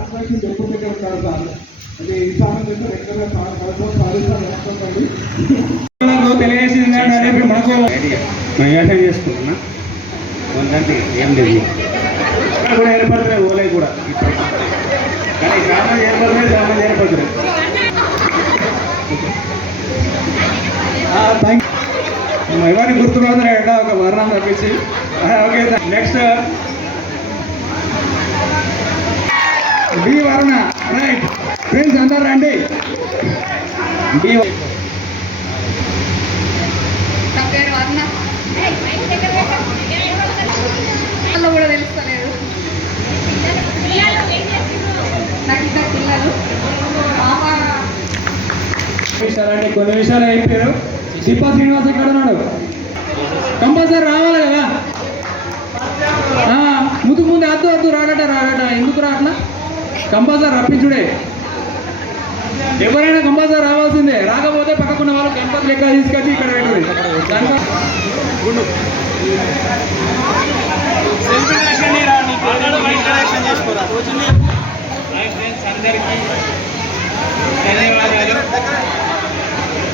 Attraction చెప్పుకుంటే ఉంటారు sir. అది ఈ సార్ రెగ్యులర్గా తెలియజేసింది మనకు మనం చేసుకుంటున్నా ఏం లేదు కూడా ఏర్పడుతున్నాయి ఓలై కూడా కానీ గ్రామాలు ఏర్పడుతున్నాయి గ్రామాలు ఏర్పడుతున్నాయి. ఎవరిని గుర్తుపడుతున్నాయి ఎక్కడ ఒక వర్ణం తప్పించి. ఓకే నెక్స్ట్ డి వర్ణ రైట్ ఫ్రెండ్స్ అందరు రండి. డి కూడా తెలుస్తలేదు అంటే కొన్ని విషయాలు అయిపోయారు. శిల్పా శ్రీనివాస్ ఎక్కడ ఉన్నాడు? కంపల్సరీ రావాలి కదా. ముందు ముందు వద్దు రాడట ఎందుకు రాట్లా? కంపల్సరీ రప్పించుడే. ఎవరైనా కంపల్సరీ రావాల్సిందే. రాకపోతే పక్కకున్న వాళ్ళు గణపతి లెక్క తీసుకొచ్చి ఇక్కడ పెట్టుకోండి.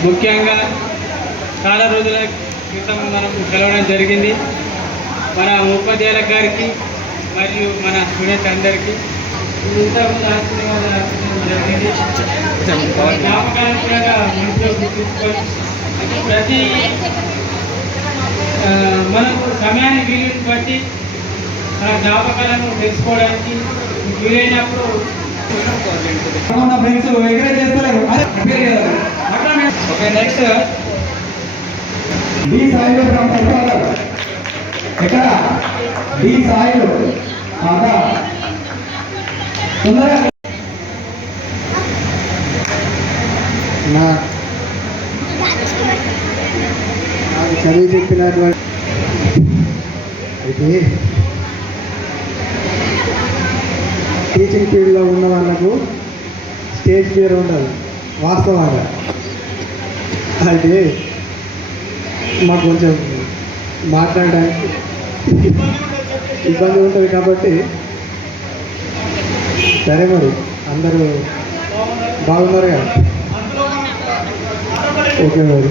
ముఖ్యంగా చాలా రోజుల క్రితం మనం కలవడం జరిగింది. మన ఉపాధ్యాయుల గారికి మరియు మన స్టూడెంట్స్ అందరికీ జ్ఞాపకాలను కూడా మనసులో గుర్తుంచుకొని ప్రతి మనకు సమయాన్ని వీలుని బట్టి మన జ్ఞాపకాలను తెలుసుకోవడానికి వీలైనప్పుడు ఫ్రెండ్స్ ఎంకరేజ్ చేస్తలేరు. ఓకే నెక్స్ట్ డి సాయిలు ఎక్కడ? డి సాయిలు తొందరగా చదివి చెప్పినటువంటి అయితే టీచింగ్ ఫీల్డ్లో ఉన్న వాళ్ళకు స్టేజ్ ఫియర్ ఉండదు వాస్తవంగా. అయితే మాకు కొంచెం మాట్లాడడానికి ఇబ్బంది ఉంటుంది కాబట్టి సరే మరి అందరూ బాగున్నారు కదా? ఓకే మరి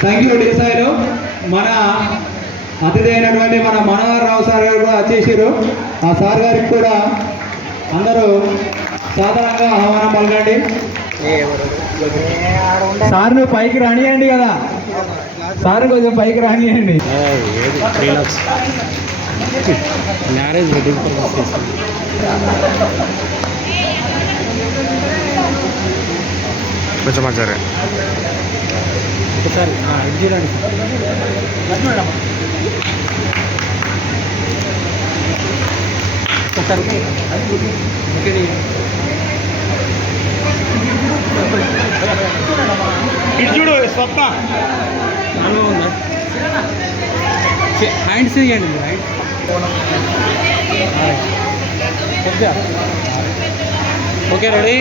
థ్యాంక్ యూ. డిసైలో మన అతిథి అయినటువంటి మన మనోహర్ రావు సార్ గారు కూడా వచ్చేసారు. ఆ సార్ గారికి కూడా అందరూ సాధారణంగా ఆహ్వానం పలకండి. సార్ నువ్వు పైకి రానియండి కదా, సార్ కొంచెం పైకి రానియండి. మ్యారేజ్ వెడ్డింగ్ కొంచెం సరే ఒకసారి చూడండి. ఇటు చూడు స్వప్న హ్యాండ్స్ ఇవ్వండి. Okay ready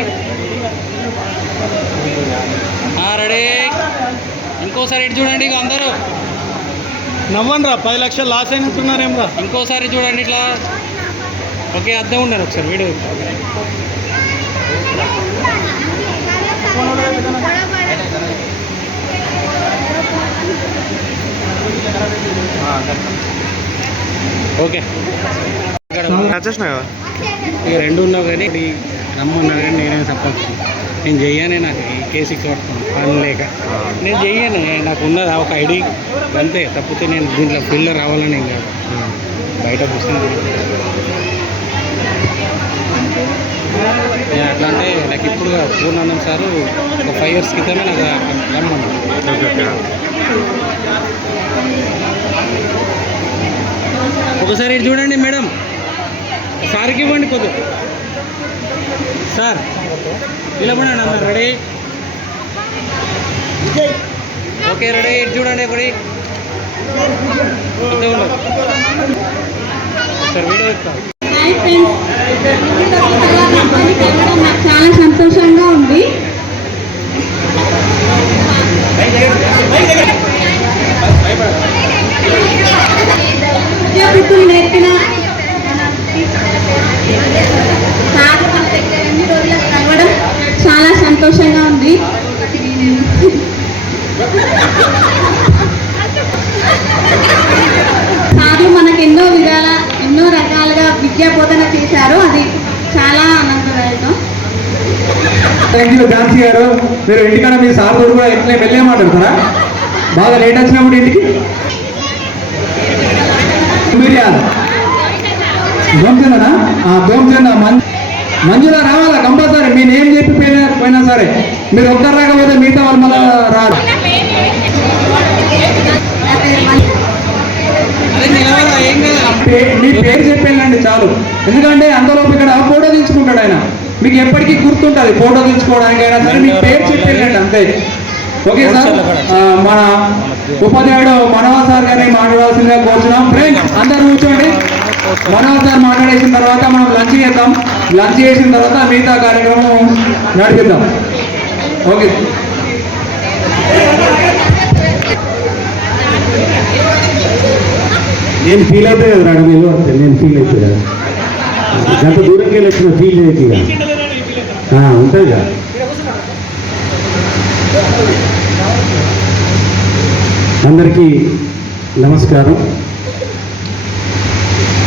ready. ఇంకోసారి ఇటు చూడండి. ఇక అందరూ నవ్వండి రా. 10 లక్షలు లాస్ అయినట్టున్నారేం రా. ఇంకోసారి చూడండి ఇట్లా. ఓకే అర్థం ఉండండి ఒకసారి వీడియో. ఓకే వచ్చేసినా కదా. ఇక రెండు ఉన్నావు కానీ రమ్మన్నాడు కానీ నేనే సపోర్ట్ నేను చెయ్యానే. నాకు ఈ కేసు పని లేక నేను చెయ్యాను. నాకు ఉన్నది ఒక ఐడి అంతే. తప్పితే నేను దీంట్లో పిల్ల రావాలని కాదు. బయట కూర్చొని నేను అట్లా అంటే నాకు ఇప్పుడు పూర్ణానందం సారు ఒక 5 years క్రితమే నాకు రమ్మన్నాడు. ఒకసారి ఇది చూడండి మేడం. సార్కి ఇవ్వండి కొద్దు. సార్ ఇలా పడండి అన్న. Ready okay ready. ఇది చూడండి ఒకటి సార్ వీడియో ఇస్తాను. నాకు చాలా సంతోషంగా ఉంది. సార్లు మనకు ఎన్నో రకాలుగా విద్యా బోధన చేశారు. అది చాలా ఆనందదాయకం. థ్యాంక్ యూ ఝాన్సీ గారు. మీరు ఇంటికన్నా మీ సార్ తోడు కూడా ఎట్లా వెళ్ళే మాట్లాడతారా? బాగా లేట్ వచ్చినప్పుడు ఇంటికి గోమచందనా? గోమచంద మంజులా రావాలా కంపల్సరీ. మీ నేమ్ చెప్పి పోయినా సరే. మీరు ఒక్కరు రాకపోతే మిగతా వాళ్ళు మళ్ళీ రారు. మీ పేరు చెప్పేళ్ళండి చాలు. ఎందుకంటే అంతలోపు ఇక్కడ ఫోటో తీసుకుంటాడు ఆయన. మీకు ఎప్పటికీ గుర్తుంటుంది ఫోటో తీసుకోవడానికైనా సరే. మీ పేరు చెప్పేళ్ళండి అంతే. Okay sir. మన ఉపాధ్యాయుడు మనోహర్ సార్ గారిని మాట్లాడాల్సిందిగా కోరుతున్నాం. ఫ్రెండ్స్ అందరూ కూర్చోండి. మనోహర్ సార్ మాట్లాడేసిన తర్వాత మనం లంచ్ చేద్దాం. లంచ్ చేసిన తర్వాత మిగతా కార్యక్రమం నడిపిద్దాం. ఓకే. నేను ఫీల్ అయితే కదా రాడు మీరు అంతే. నేను ఫీల్ అయితే కదా గంట దూరంకి వెళ్ళి వచ్చిన ఫీల్ అయితే ఉంటుంది కదా. అందరికీ నమస్కారం.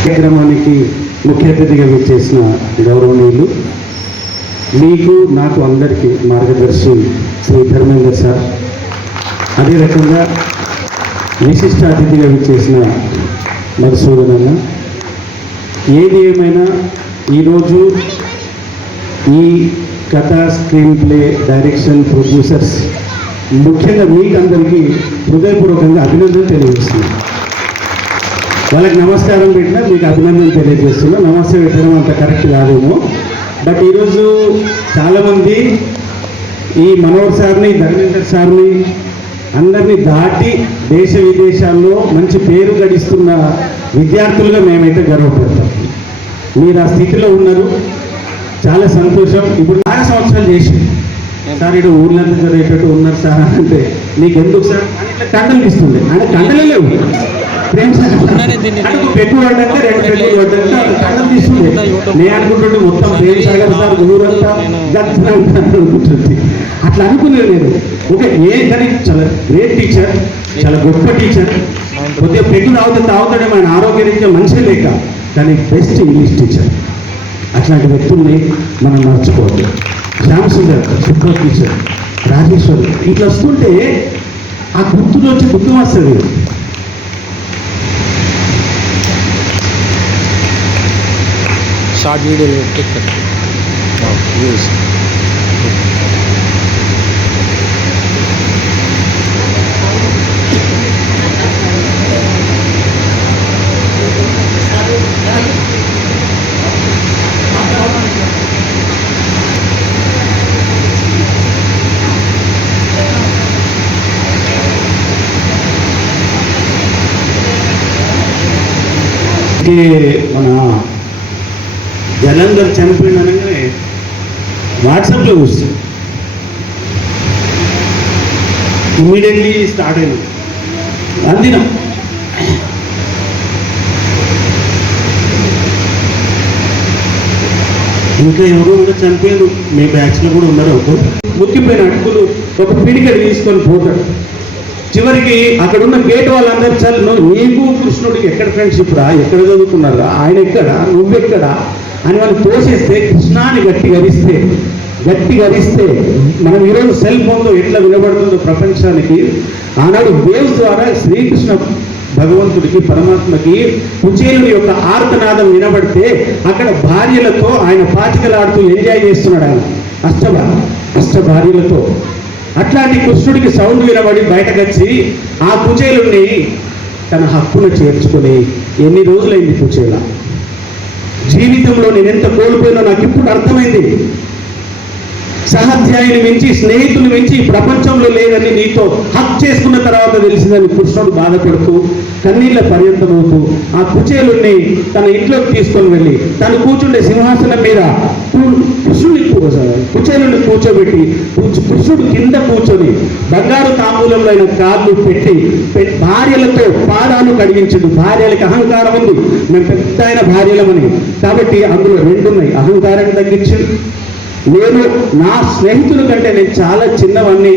కార్యక్రమానికి ముఖ్య అతిథిగా విచ్చేసిన గౌరవనీయులు, మీకు నాకు అందరికీ మార్గదర్శి శ్రీ ధర్మేందర్ సార్, అదే రకంగా విశిష్ట అతిథిగా విచ్చేసిన మధుసూదన్ అన్న. ఏది ఏమైనా ఈరోజు ఈ కథ, స్క్రీన్ ప్లే, డైరెక్షన్, ప్రొడ్యూసర్స్, ముఖ్యంగా మీకు అందరికీ హృదయపూర్వకంగా అభినందన తెలియజేస్తున్నాను. వాళ్ళకి నమస్కారం పెట్టినా మీకు అభినందన తెలియజేస్తున్నా. నమస్తే పెట్టడం అంత కరెక్ట్ కాదేమో. బట్ ఈరోజు చాలామంది ఈ మనోహర్ సార్ని, ధర్మేందర్ సార్ని అందరినీ దాటి దేశ విదేశాల్లో మంచి పేరు గడిస్తున్న విద్యార్థులుగా మేమైతే గర్వపడతాం. మీరు ఆ స్థితిలో ఉన్నారు, చాలా సంతోషం. ఇప్పుడు 4 సంవత్సరాలు చేసి సార్ ఇటు ఊర్లంతా జరిగేటట్టు ఉన్నారు సార్ అంటే నీకు ఎందుకు సార్ అని ఇట్లా కండలు ఇస్తుండే. ఆయన కండలే లేవు. ప్రేమ్ సార్ పెట్టుబడి అంటే 2 పెట్టుబడి పడ్డంటే కండలు తీసుకుండే. నేను అనుకుంటుంటే మొత్తం ప్రేమ్ సాగర్ సార్ ఊరంతా అనుకుంటుంది. అట్లా అనుకునేది లేదు. ఓకే, కానీ చాలా గ్రేట్ టీచర్, చాలా గొప్ప టీచర్. కొద్దిగా పెట్టు తాగుతాడేమో, ఆయన ఆరోగ్యరీత్యా మంచిగా లేక, కానీ బెస్ట్ ఇంగ్లీష్ టీచర్. అట్లాంటి వ్యక్తుల్ని మనం మర్చిపోవద్దు. శ్యామసుందర్ సూపర్ టీచర్, రాజేశ్వరి, ఇట్లా వస్తుంటే ఆ గుర్తులో వచ్చి గుర్తు వస్తుంది. షార్ట్ వీడియో మన జలంధర్ చనిపోయిందనగానే వాట్సాప్లో వస్తుంది. ఇమ్మీడియట్లీ స్టార్ట్ అయింది అందినం. ఇంకా ఎవరో కూడా చనిపోయారు, మీ బ్యాచ్లో కూడా ఉన్నారు. ముక్కిపోయిన అటుకులు ఒక పిడికలు తీసుకొని పోతాడు. చివరికి అక్కడున్న గేట్ వాళ్ళందరూ చల్లు, నీకు కృష్ణుడికి ఎక్కడ ఫ్రెండ్షిప్ రా, ఎక్కడ చదువుకున్నారా, ఆయన ఎక్కడా, నువ్వెక్కడా అని వాళ్ళు తోసేస్తే, కృష్ణాన్ని గట్టిగా అరిస్తే మనం ఈరోజు సెల్ ఫోన్లో ఎట్లా వినబడుతుందో ప్రపంచానికి, ఆనాడు వేవ్స్ ద్వారా శ్రీకృష్ణ భగవంతుడికి, పరమాత్మకి కుచేలుడి యొక్క ఆర్తనాదం వినబడితే అక్కడ భార్యలతో ఆయన పాచికలాడుతూ ఎంజాయ్ చేస్తున్నాడు. ఆయన అష్ట భార్యలతో. అట్లాంటి కృష్ణుడికి సౌండ్ వినబడి బయటకు వచ్చి ఆ కుచేలుడిని తన హక్కును చేర్చుకొని ఎన్ని రోజులైంది కుచేల. జీవితంలో నేను ఎంత కోల్పోయినా నాకు ఇప్పుడు అర్థమైంది. సహాధ్యాయుని మించి, స్నేహితుని మించి ప్రపంచంలో లేదని నీతో హక్ చేసుకున్న తర్వాత తెలిసిందని కృష్ణుడు బాధపడుతూ కన్నీళ్ళ పర్యంతమవుతూ ఆ కుచేలుణ్ణి తన ఇంట్లోకి తీసుకొని వెళ్ళి తను కూర్చుండే సింహాసనం మీద కుచేలుని కూర్చోబెట్టి కృష్ణుడు కింద కూర్చొని బంగారు తాంబూలంలో అయిన కాళ్ళు పెట్టి భార్యలతో పాదాలు కడిగించడు. భార్యలకి అహంకారం ఉంది, మేము పెద్ద ఆయన భార్యలమని. కాబట్టి అందులో 2 ఉన్నాయి. అహంకారాన్ని తగ్గించు, నేను నా స్నేహితుల కంటే నేను చాలా చిన్నవాడిని,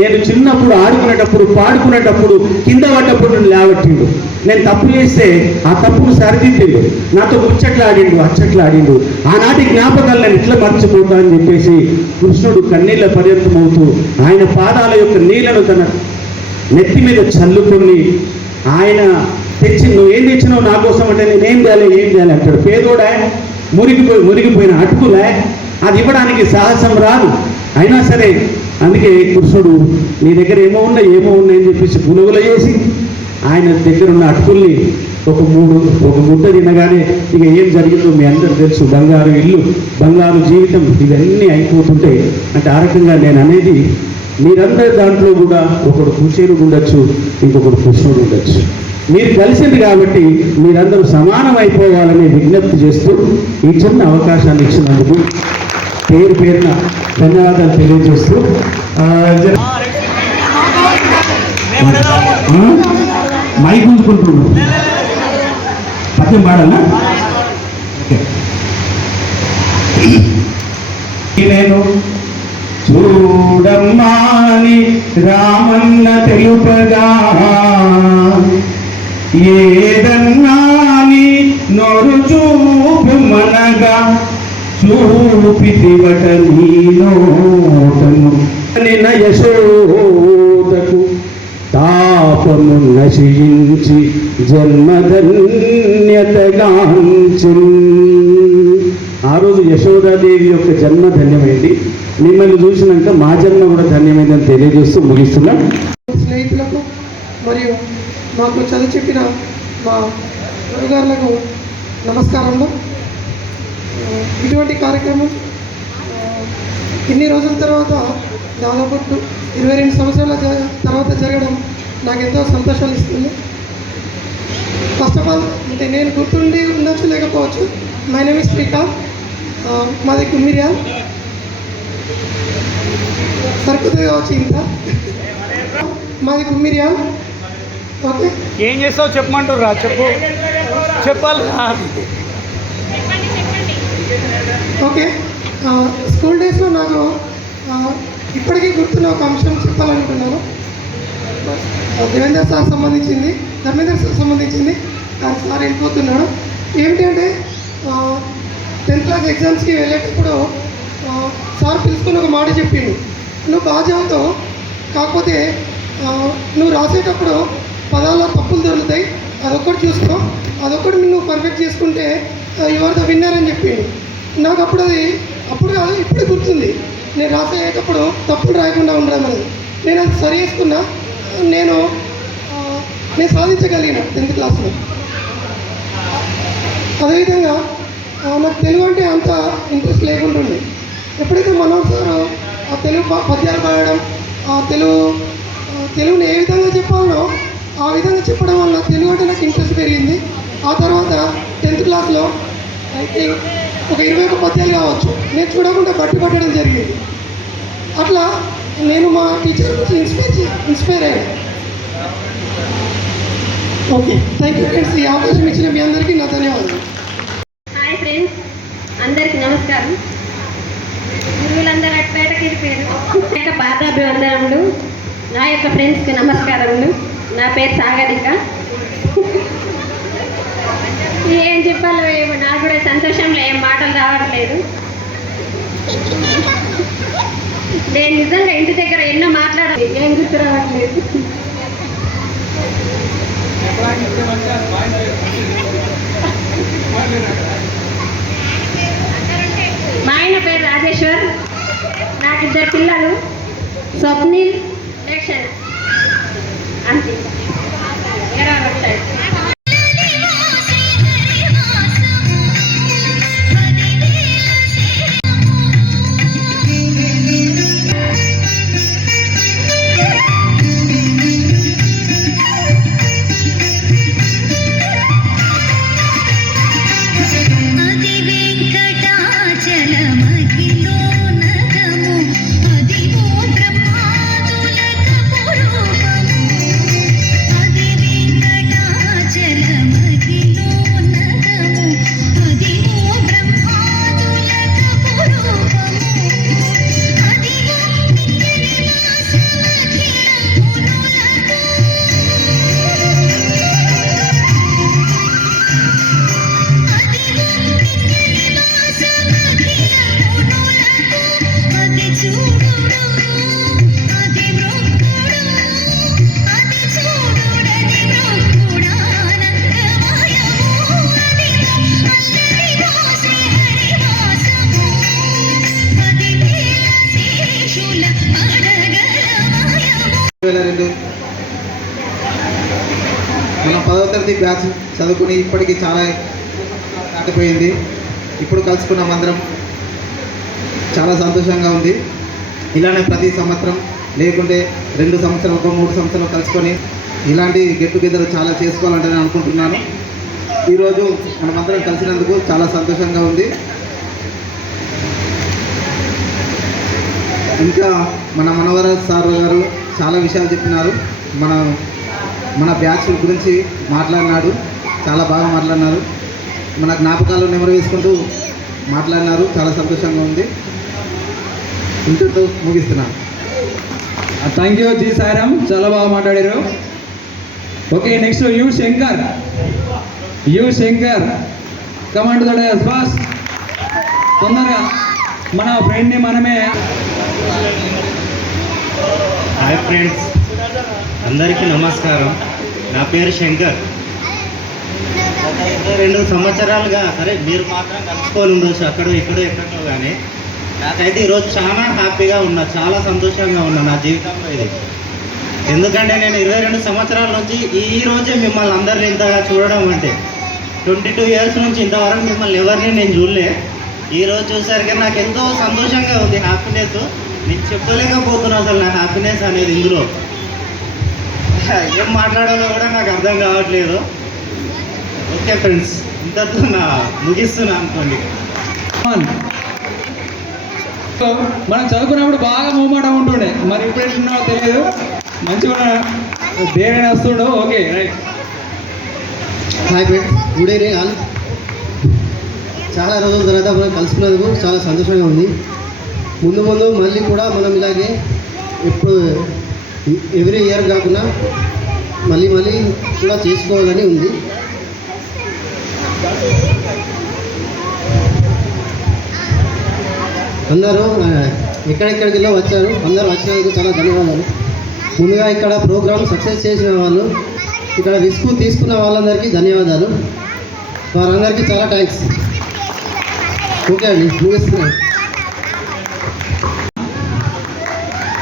నేను చిన్నప్పుడు ఆడుకునేటప్పుడు పాడుకునేటప్పుడు కింద పడ్డప్పుడు నన్ను లేవట్టిండు. నేను తప్పు చేస్తే ఆ తప్పును సరిదిద్దిండు, నాతో ముచ్చట్లాడిండు, అచ్చట్లాడిండు. ఆనాటి జ్ఞాపకాలు నేను ఇట్లా మర్చిపోతా అని చెప్పేసి కృష్ణుడు కన్నీళ్ళ పర్యంతమవుతూ ఆయన పాదాల యొక్క నీళ్లను తన నెత్తి మీద చల్లుకొని ఆయన తెచ్చి నువ్వు ఏం తెచ్చినావు నా కోసం అంటే నేనేం చేయాలి అంటాడు. పేదోడా, మురిగిపోయిన అటుకులే, అది ఇవ్వడానికి సాహసం రాదు. అయినా సరే అందుకే కృష్ణుడు నీ దగ్గర ఏమో ఉన్నాయని చెప్పేసి గులగుల చేసి ఆయన దగ్గర ఉన్న అటుకుల్ని ఒక ముద్ద తినగానే ఇక ఏం జరిగిందో మీ అందరూ తెలుసు. బంగారు ఇల్లు, బంగారు జీవితం ఇవన్నీ అయిపోతుంటే అంటే ఆ రకంగా నేను అనేది మీరందరి దాంట్లో కూడా ఒకడు కుచేరుడు ఉండొచ్చు, ఇంకొకడు కృష్ణుడు ఉండొచ్చు. మీరు కలిసింది కాబట్టి మీరందరూ సమానం అయిపోవాలని విజ్ఞప్తి చేస్తూ ఈ చిన్న అవకాశాన్ని ఇచ్చినందుకు పేరున ధన్యవాదాలు తెలియజేస్తూ మైక్ ఉంచుకుంటున్నాను. పద్యం పాడాలా? నేను చూడమ్మాని రామన్న తెలుపగా ఏదన్నాని నొరు చూపు మనగా చూపితివట నీ నోటను నిన్న యశోదకు తాపము నశించి జన్మధన్యతగాంచి. ఆ రోజు యశోదాదేవి యొక్క జన్మ ధన్యమైంది. మిమ్మల్ని చూసినాక మా జన్మ కూడా ధన్యమైందని తెలియజేస్తూ ముగిస్తున్నాం. స్నేహితులకు మరియు మాకు చదువు చెప్పిన మా గురుగారులకు నమస్కారములు. ఇటువంటి కార్యక్రమం ఇన్ని రోజుల తర్వాత దాదాపు 22 సంవత్సరాల తర్వాత జరగడం నాకు ఎంతో సంతోషాలు ఇస్తుంది. ఫస్ట్ ఆఫ్ ఆల్ అంటే నేను గుర్తుండి ఉండొచ్చు లేకపోవచ్చు. మై నేమ్ ఇస్ శ్రీకాంత్, మాది కుమ్మిర్యాల్. సరికొత్తగా కావచ్చు ఇంకా, మాది కుమ్మిర్యాల్. ఓకే, ఏం చేస్తావు చెప్పమంటారా? చెప్పాలి. ఓకే, స్కూల్ డేస్లో నాకు ఇప్పటికీ గుర్తున్న ఒక అంశం చెప్పాలనుకున్నాను. ధర్మేంద్ర సార్ సంబంధించింది. సార్ వెళ్ళిపోతున్నాడు. ఏమిటంటే 10th క్లాస్ ఎగ్జామ్స్కి వెళ్ళేటప్పుడు సార్ పిలుచుకొని ఒక మాట చెప్పిండు, నువ్వు బాగా చదువుతావు, కాకపోతే నువ్వు రాసేటప్పుడు పదాల్లో తప్పులు దొరుకుతాయి, అదొక్కటి చూసుకో, అదొక్కటి నువ్వు పర్ఫెక్ట్ చేసుకుంటే యు ఆర్ ద విన్నర్ అని చెప్పిండు. నాకు అప్పుడు కాదు ఇప్పుడు గుర్తుంది. నేను రాసేటప్పుడు తప్పులు రాయకుండా ఉండడం అనేది నేను అది సరి చేసుకున్నా. నేను సాధించగలిగిన 10th క్లాస్లో. అదేవిధంగా నాకు తెలుగు అంటే అంత ఇంట్రెస్ట్ లేకుంటుండే. ఎప్పుడైతే మనోహర్ సార్ ఆ తెలుగు పద్యాలు పాడడం, ఆ తెలుగుని ఏ విధంగా చెప్పాలనో ఆ విధంగా చెప్పడం వల్ల తెలుగు అంటే నాకు ఇంట్రెస్ట్ పెరిగింది. ఆ తర్వాత 10th క్లాస్లో అయితే ఒక 21 పద్యాలు కావచ్చు నేను చూడకుండా పట్టడం జరిగింది. అట్లా నేను మా టీచర్ నుంచి ఇన్స్పైర్ అయ్యాను. Okay, thank you friends. ఈ అవకాశం ఇచ్చిన మీ అందరికీ నా ధన్యవాదాలు. హాయ్ ఫ్రెండ్స్, అందరికీ నమస్కారం. గురువులందరూ అట్పేటకి వెళ్ళిపోయారు. పాదాభివందనములు. నా యొక్క ఫ్రెండ్స్కి నమస్కారములు. నా పేరు సాగరిక. ఏం చెప్పాలో ఏమో నాకు కూడా సంతోషంలో ఏం మాటలు రావట్లేదు. నేను నిజంగా ఇంటి దగ్గర ఎన్నో మాట్లాడాలి, ఏం గుర్తు రావట్లేదు. మా ఆయన పేరు రాజేశ్వర్. నాకు 2 పిల్లలు, స్వప్నిల్, లక్ష్మణ్. అంతే, 20 వచ్చాయి. అదిగో బ్రహ్మాదులకు పురూపము మనం 10వ తరగతి బ్యాచ్ చదువుకుని ఇప్పటికి చాలా దాటిపోయింది. ఇప్పుడు కలుసుకున్నాం అందరం, చాలా సంతోషంగా ఉంది. ఇలానే ప్రతి సంవత్సరం లేకుంటే 2 సంవత్సరాలు 3 సంవత్సరాలు కలుసుకొని ఇలాంటి గెట్ టుగెదర్ చాలా చేసుకోవాలని నేను అనుకుంటున్నాను. ఈరోజు మనమందరం కలిసినందుకు చాలా సంతోషంగా ఉంది. ఇంకా మన మనవరాజ్ సార్ గారు చాలా విషయాలు చెప్పినారు. మన బ్యాచ్ గురించి మాట్లాడినాడు, చాలా బాగా మాట్లాడినారు. మన జ్ఞాపకాలు నెమరు వేసుకుంటూ మాట్లాడినారు, చాలా సంతోషంగా ఉంది. ఇంతతో ముగిస్తున్నాను. థ్యాంక్ యూ జీ సాయిరామ్, చాలా బాగా మాట్లాడారు. Okay, next U Shankar command fast తొందరగా మన ఫ్రెండ్ని మనమే. హాయ్ ఫ్రెండ్స్, అందరికీ నమస్కారం. నా పేరు శంకర్. 2 సంవత్సరాలుగా సరే మీరు మాత్రం కలుసుకొని ఉండొచ్చు అక్కడో ఎక్కడో కానీ నాకైతే ఈరోజు చాలా హ్యాపీగా ఉన్నా, చాలా సంతోషంగా ఉన్నా నా జీవితంలో ఇది. ఎందుకంటే నేను 22 సంవత్సరాల నుంచి ఈ రోజే మిమ్మల్ని అందరినీ ఇంతగా చూడడం అంటే 22 ఇయర్స్ నుంచి ఇంతవరకు మిమ్మల్ని ఎవరిని నేను చూడలే. ఈరోజు చూసరికి నాకు ఎంతో సంతోషంగా ఉంది, హ్యాపీనెస్. నేను చెప్పలేకపోతున్నా అసలు నా హ్యాపీనెస్ అనేది. ఇందులో ఏం మాట్లాడాలో కూడా నాకు అర్థం కావట్లేదు. ఓకే ఫ్రెండ్స్, ఇంతతో ముగిస్తున్నా అనుకోండి. మనం చదువుకున్నప్పుడు బాగా మూమెంట్ ఉంటుండే, మరి ఇప్పుడు ఎట్లున్నావో తెలియదు. మంచిగా దేరైనా వస్తుండో. Okay right. Hi friends, good evening all. చాలా రోజుల తర్వాత మనం కలుసుకున్నందుకు చాలా సంతోషంగా ఉంది. ముందు మళ్ళీ కూడా మనం ఇలాగే ఎప్పుడు ఎవ్రీ ఇయర్ కాకుండా మళ్ళీ కూడా చేసుకోవాలని ఉంది. అందరూ ఎక్కడెక్కడికి వచ్చారు, అందరూ వచ్చినందుకు చాలా ధన్యవాదాలు. ముందుగా ఇక్కడ ప్రోగ్రామ్ సక్సెస్ చేసిన వాళ్ళు, ఇక్కడ రిస్క్ తీసుకున్న వాళ్ళందరికీ ధన్యవాదాలు. వారందరికీ చాలా థ్యాంక్స్. ఓకే అండి, ముగిస్తున్నాను.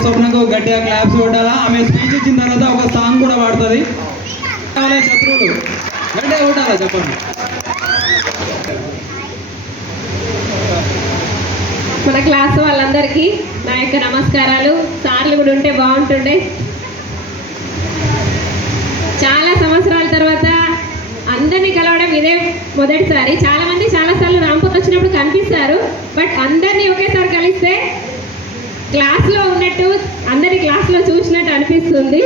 స్వప్నకు గట్టిగా క్లాప్స్ కొట్టాలా. ఆమె స్పీచ్ ఇచ్చిన తర్వాత ఒక సాంగ్ కూడా పాడుతుంది. శత్రువులు గట్టిగా కొట్టాలా చెప్పండి. మన క్లాస్ వాళ్ళందరికీ నా యొక్క నమస్కారాలు. సార్లు కూడా ఉంటే బాగుంటుండే. చాలా సంవత్సరాల తర్వాత అందరినీ కలవడం ఇదే మొదటిసారి. చాలామంది చాలాసార్లు రాంపూర్ వచ్చినప్పుడు కనిపిస్తారు, బట్ అందరినీ ఒకేసారి కలిస్తే క్లాస్లో ఉన్నట్టు, అందరి క్లాస్లో చూసినట్టు అనిపిస్తుంది.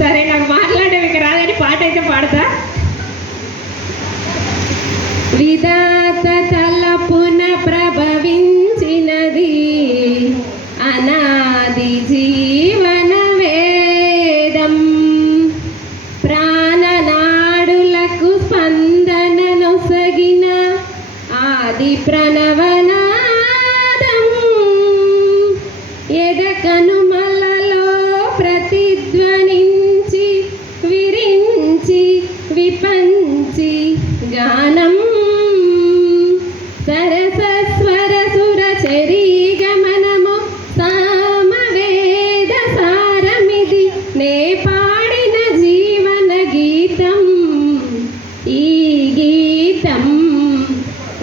సరే, నాకు మాట్లాడడం ఇక రాదని పాట అయితే పాడతా. విధాత తలపున ప్రభవించినది అనాది జీవన వేదం, ప్రాణనాడులకు స్పందన నొసగిన ఆది ప్రణవనాదం, ఎదకనుమలలో ప్రతిధ్వనించి విరించి విపంచి గానం, సరసస్వర సుర చరీగమనము సామవేద సారమిది, నే పాడిన జీవన గీతం. ఈ గీతం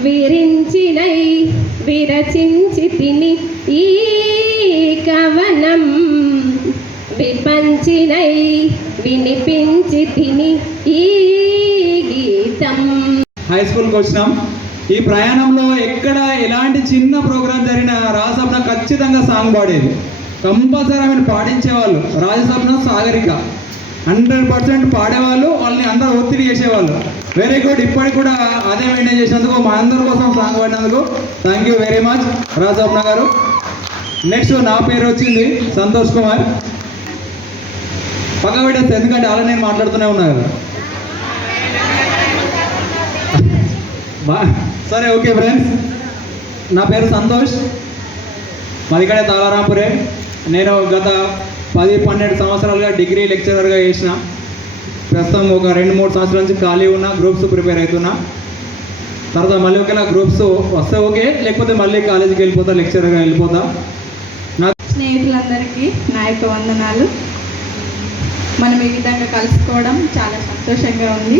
విరించినై విరచించి తిని, ఈ కవనం విపంచినై వినిపించి తిని, ఈ గీతం. హై స్కూల్కి వచ్చినాం. ఈ ప్రయాణంలో ఎక్కడ ఎలాంటి చిన్న ప్రోగ్రాం జరిగినా రాజసప్న ఖచ్చితంగా సాంగ్ పాడేది. కంపల్సరీ ఆమెను పాడించేవాళ్ళు. రాజసప్న సాగరిక 100% పాడేవాళ్ళు. వాళ్ళని అందరూ ఒత్తిడి చేసేవాళ్ళు. Very good. ఇప్పటికి కూడా అదే మెయింటైన్ చేసినందుకు, మా అందరి కోసం సాంగ్ పాడినందుకు thank you very much Rajasapna garu. Next నా పేరు వచ్చింది సంతోష్ కుమార్. పక్క పెట్టేస్తే, ఎందుకంటే అలా నేను మాట్లాడుతూనే ఉన్నా కదా. సరే, ఓకే ఫ్రెండ్స్, నా పేరు సంతోష్. మాది ఇక్కడే తాళరాంపురే. నేను గత 10-12 సంవత్సరాలుగా డిగ్రీ లెక్చరర్గా చేసిన. ప్రస్తుతం ఒక 2-3 సంవత్సరాల నుంచి ఖాళీ ఉన్నా, గ్రూప్స్ ప్రిపేర్ అవుతున్నా. తర్వాత మళ్ళీ ఒకవేళ గ్రూప్స్ వస్తే ఓకే, లేకపోతే మళ్ళీ కాలేజీకి వెళ్ళిపోతా, లెక్చరర్గా వెళ్ళిపోతా. నాకు స్నేహితులందరికీ నా యొక్క వందనాలు. మనం ఈ విధంగా కలుసుకోవడం చాలా సంతోషంగా ఉంది.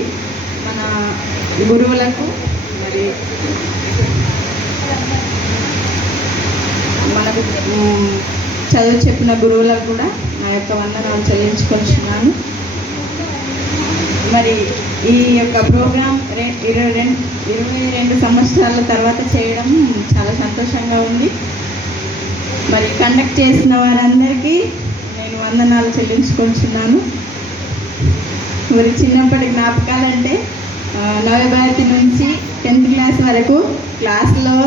మన గురువులకు మరి మనకు చదువు చెప్పిన గురువులకు కూడా నా యొక్క వందనాలు చెల్లించుకుంటున్నాను. మరి ఈ యొక్క ప్రోగ్రాం 22 సంవత్సరాల తర్వాత చేయడం చాలా సంతోషంగా ఉంది. మరి కండక్ట్ చేసిన వారందరికీ నేను వందనాలు చెల్లించుకుంటున్నాను. మరి చిన్నప్పటి జ్ఞాపకాలంటే నవభారతి నుంచి 10th క్లాస్ వరకు క్లాస్లో